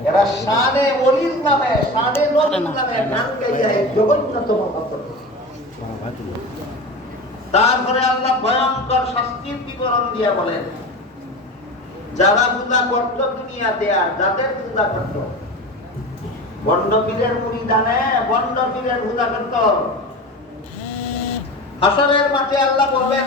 এরা শানে অলির নামে শানে নবীর নামে গান গাইয়া এই জগন্নাথম তারপরে আল্লাহ ভয়ঙ্কর শাস্তির বিবরণ দিয়া বলেন যারা পূজা করত দুনিয়াতে আর যাদের পূজা করত? বন্ড পীরের মুড়ি দানে বন্ড পীরের পূজা করত। হাসরের মাঠে আল্লাহ বলবেন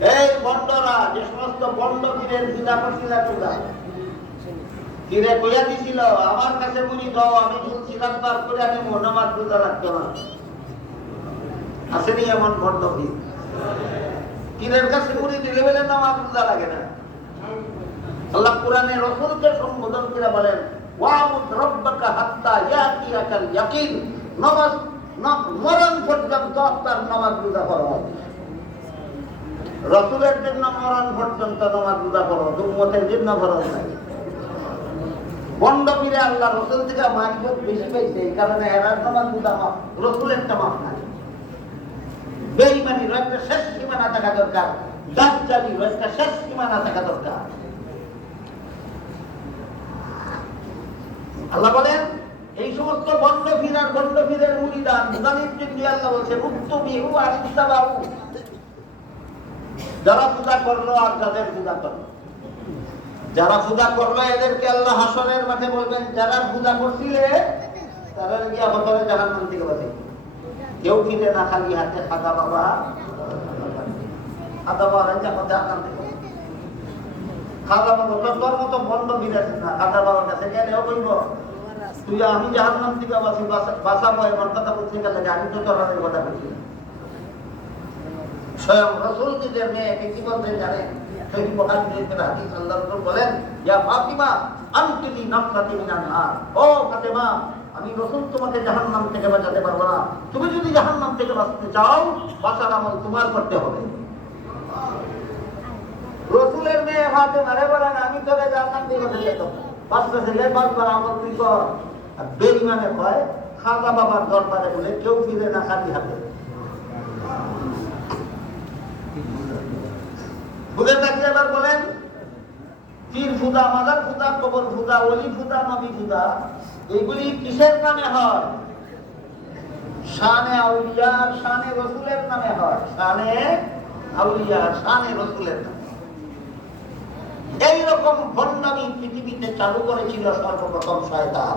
এই বন্ডরা যে সমস্ত বন্ড পীরের পূজা করছিল পূজা পীরে কইয়া দিছিল, আমার কাছে বুঝি দাও, আমি শুনছিলাম তার করে আমি মনোমাত পূজা রাখতো না। আসেনি এমন বন্ড পীর পীরের কাছে বুড়ি দিলে বলে নামাজ পূজা লাগে না। আল্লাহ কোরআনে রসুলকে সম্বোধন করে বলেন ওয়াবুদ রব্বাকা হাত্তা ইয়াতিয়াকাল ইয়াকিন। নামাজ, ন- মরণ পর্যন্ত আপনার নামাজ পূজা করা হবে। রসুলের জন্য মরণ পর্যন্ত নামাজ পূজা করো উম্মতের জন্য ফরজ নাই। বন্ড ফিরে আল্লাহ রসুল থেকে মাইফত বেশি পাইছে, এই কারণে এরার নামাজ মাফ, রসুলের টা মাফ নাই। বেইমানির একটা শেষ সীমানা থাকা দরকার দাজ্জালির একটা শেষ সীমানা থাকা দরকার। আল্লাহ বলেন, এই সমস্ত বন্ড ফিরার বন্ড ফিরের মুড়িদান মুদানির জন্য আল্লাহ বলছে মুক্ত বিহু আর ইস্তাবাহু যারা পূজা করল আর যাদের পূজা করল। যারা পূজা করল, এদেরকে আল্লাহ হাসনের মাঠে বলবেন, যারা পূজা করছিলে, তারা গিয়া হতরে জাহান নাম থেকে বাঁচে। কেউ ফিরে না খালি হাতে বাবা। বাবা রাজা হতে থেকে খাদা বাবা মতো বন্ধ বিরাজ না, খাদা বাবার কাছে গেলেও তুই আমি জাহান নাম থেকে বাঁচি এমন কথা বলছি গেলে আমি তো তোর কথা বলছি। স্বয়ং রসুল মেয়েকে কি বলতেন জানেন? আমি রসুল তোমাকে থেকে বাঁচাতে পারব না। তুমি যদি জাহান্নাম থেকে বাঁচতে চাও, বাঁচার আমল তোমার করতে হবে। রসুলের মেয়ে ফাতেমা রে বলেন, আমি তোকে জাহান্নাম আমল তুই কর। বেঈমানে খাজা বাবার দরবারে বলে কেউ ফিরে না খালি হাতে। বুঝে থাকলে এবার বলেন? পীর ফুদা মাদার ফুদা কবর ফুদা অলি ফুদা নবী ফুদা এগুলি কিসের নামে হয়? শানে আউলিয়া, শানে রসুলের নামে হয়। শানে আউলিয়া, শানে রসুলের নামে। এইরকম ভণ্ডামি পৃথিবীতে চালু করেছিল সর্বপ্রথম শয়তান।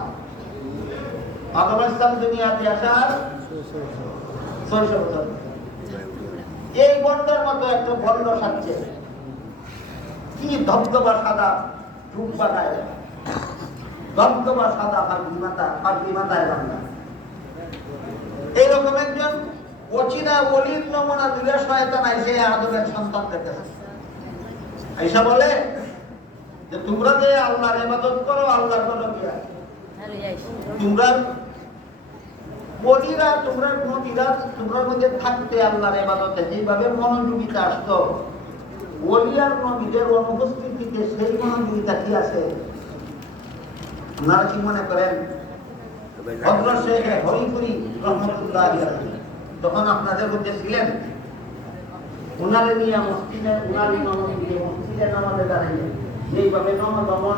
দুনিয়াতে আসার এই বন্ডের মতো একটা বন্ড সাজছে কি ধবধবা সাদা রূপ ধবধবা সাদা ফাঁকি মাথায় বাংলা। এইরকম একজন অচিনা অলির নমুনা দিলে আদমের সন্তান দেখতেছে আইসা বলে যে তোমরা যে আল্লাহর ইবাদত করো, আল্লাহর কোনো কি তোমরা বলিরা তোমরা নদীরা তোমরার মধ্যে থাকতে আল্লাহর ইবাদতে। যেভাবে মনোযোগিতা আসতো। ওলিয়ার নবীদের অনুপস্থিতিতে সেই মনোযোগিতা কি আছে? আপনারা কি মনে করেন? তখন আপনাদের মধ্যে ছিলেন? উনারে নিয়ে মসজিদে দিয়ে মসজিদে যেইভাবে নমাজ অমন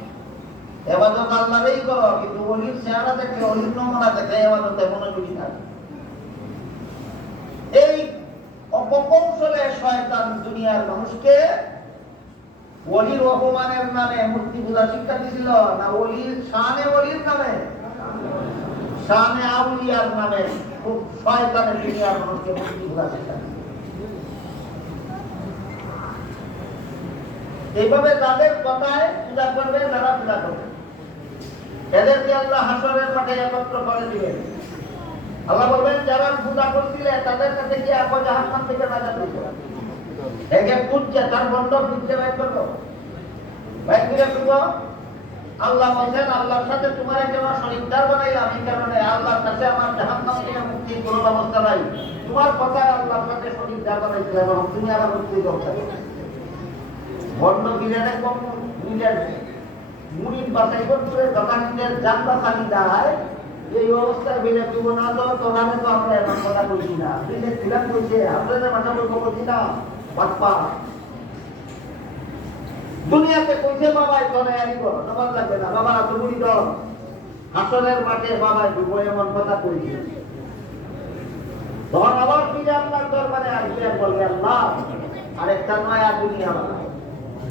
আল্লাহরেই করো, কিন্তু অলির চেহারা অলির এই অপকৌশলে শয়তান দুনিয়ার মানুষকে অলির অপমানের নামে মূর্তি পূজা শিক্ষা দিছিল, না অলির শানে অলির নামে? শানে আউলিয়ার নামে খুব শয়তানের দুনিয়ার মানুষকে মূর্তি পূজা শিক্ষা। এইভাবে তাদের কথায় পূজা করবে, তারা পূজা করবে। এদেরকে আল্লাহ হাসরের মাঠে একত্র করে দিবেন আল্লাহ বলবেন, যারা পূজা করছিলে, তাদের কাছে কি আপো জাহান্নাম থেকে নাজাত হইতো একে পুজছে তার বন্ধ পুজছে বাইর করল বাইর করে শুভ? আল্লাহ বলছেন, আল্লাহর সাথে তোমার কেন শরীরদার বানাইলাম, এই কারণে আল্লাহর কাছে আমার জাহান্নাম থেকে মুক্তির কোনো ব্যবস্থা নাই। তোমার কথায় আল্লাহর সাথে শরীরদার বানাইছিলাম তুমি আমার মুক্তি করতে বন্ধ বিরাটে কম মিলের মুড়ির বাসাই করে দোকানিদের জানবা খালি দেয় এই অবস্থায় বিলে না তো তো আমরা এমন কথা বলছি না। বিলে ছিলাম বলছে, আপনাদের মাথা বলব না দুনিয়াতে কইছে বাবাই তোরে আনিব তোমার লাগবে না, বাবা তুমি দল হাসনের মাঠে বাবাই ডুবো এমন কথা কইছে। তখন আবার ফিরে আপনার দরবারে আসবে বলবে আল্লাহ? আরেকটা নয়া দুনিয়া বানাও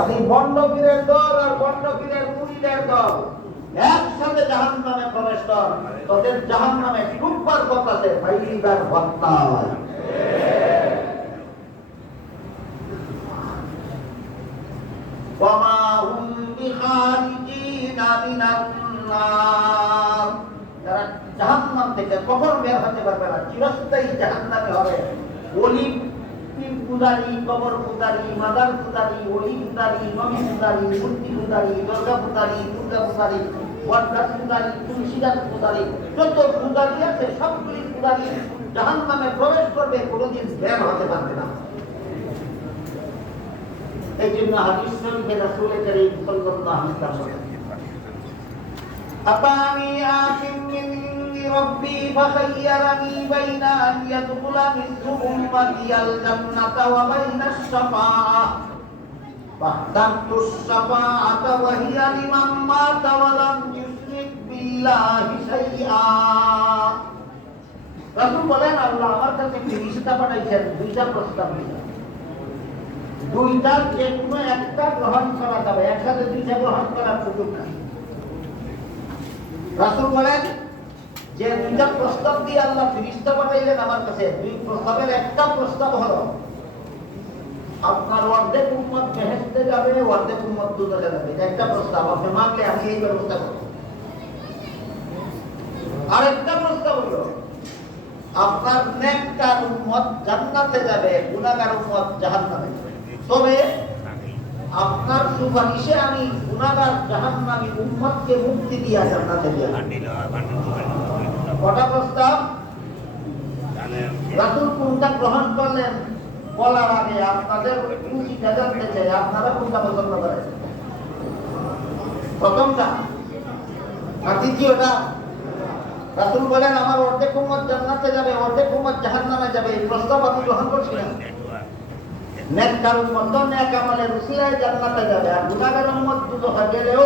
আমি বন্ডপীরের দল আর বন্ডপীরের মুড়িদের দল একসাথে জাহান নামে প্রবেশ কর তোদের জাহান নামে ডুববার পথ আছে ভাইবার ভত্তা وما هم بخارجين من النار যারা জাহান্নাম থেকে কখনো বের হতে পারবে না চিরস্থায়ী জাহান্নামে হবে ওলি আমি কোনোদিন এই জন্য ربي فخيرني بين أن يدخل مثل أمتي الجنة وبين الشفاعة فاخترت الشفاعة وهي لمن مات ولم يشرك بالله شيئا রাসূল বলেন আল্লাহ আমার কাছে ফেরেশতা পাঠাইছেন দুইটা প্রস্তাব দিলেন দুইটার যে কোনো একটা গ্রহণ করা যাবে একসাথে দুইটা গ্রহণ করার সুযোগ নাই রাসূল বলেন যে দুইটা প্রস্তাব দিয়ে আল্লাহ ফিরিস্তা পাঠাইলেন আমার কাছে, দুই প্রস্তাবের একটা প্রস্তাব হলো, আপনার অর্ধেক যাবে, অর্ধেক দুদকে যাবে। একটা প্রস্তাব, আপনি মানলে আমি এই ব্যবস্থা করব। প্রস্তাব হলো, আপনার জান্নাতে যাবে তবে আপনার সুপারিশে আমি গুনাহগার জাহান্নামী মুক্তি দিয়া জান্নাতে দিয়া কটা প্রস্তাব? রাসূল কোনটা গ্রহণ করলেন? বলার আগে আপনাদের রুচিটা জানতে চাই আপনারা কোনটা পছন্দ করেন? প্রথমটা আর দ্বিতীয়টা? রাসূল বলেন আমার অর্ধেক উম্মত জান্নাতে যাবে অর্ধেক উম্মত জাহান্নামে যাবে। এই প্রস্তাব আমি গ্রহণ করছি না নেককার উম্মত তো নেক আমলের উসিলায় জান্নাতে যাবে। আর গুনাহগার উম্মত দুজকে গেলেও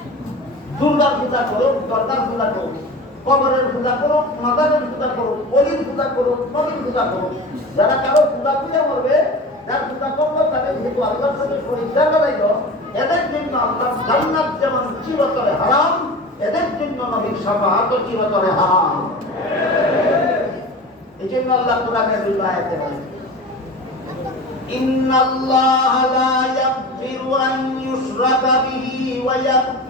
দুর্গার পূজা করো দরগার পূজা করো কবরের পূজা করো মাদারের পূজা করো বলির পূজা করো নদীর পূজা করো যারা কারো পূজা করে মরবে যার পূজা করলো তাকে যেহেতু আল্লাহর সাথে পরিচয় করাইল এদের জন্য আল্লাহ জান্নাত যেমন চিরতরে হারাম এদের জন্য নবীর সাফাহাত চিরতরে হারাম এই জন্য আল্লাহ কোরআনের দুটো আয়াতে বলেন إن الله لا يغفر أن يشرك به ويغفر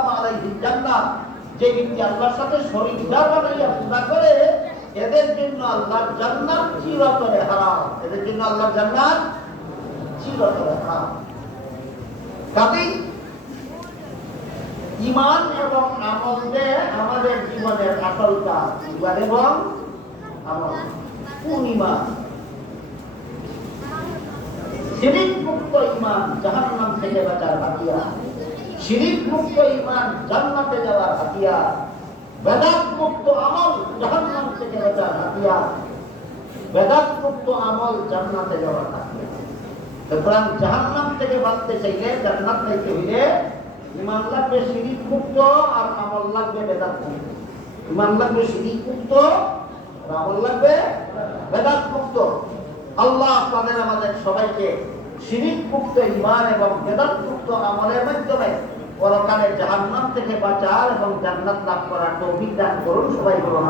যে ব্যক্তি আল্লাহর সাথে শরীক বানাইয়া পূজা করে, এদের জন্য আল্লাহর জান্নাত চিরতরে হারাম। এদের জন্য আল্লাহর জান্নাত চিরতরে হারাম। কাজেই ইমান এবং আমল দিয়ে আমাদের জীবনের আসল কাজ ইমান এবং আমল। ইমান শিরিক মুক্ত ইমান জাহান্নাম থেকে বাঁচার হাতিয়ার শিরিক মুক্ত ইমান জান্নাতে যাওয়ার হাতিয়ার বেদাত মুক্ত আমল জাহান্নাম থেকে বাঁচার হাতিয়ার। বেদাত মুক্ত আমল জান্নাতে যাওয়ার হাতিয়ার। সুতরাং জাহান্নাম থেকে বাঁচতে চাইলে জান্নাত পাইতে হইলে ইমান লাগবে শিরিক মুক্ত আর আমল লাগবে বেদাত মুক্ত ইমান লাগবে শিরিক মুক্ত আর আমল লাগবে বেদাত মুক্ত আল্লাহ আপনাদের আমাদের সবাইকে শিরিক মুক্ত ইমান এবং বেদাত মুক্ত আমলের মাধ্যমে পরকালে জাহান্নাম থেকে বাঁচার এবং জান্নাত লাভ করার তৌফিক দান করুন সবাই বলুন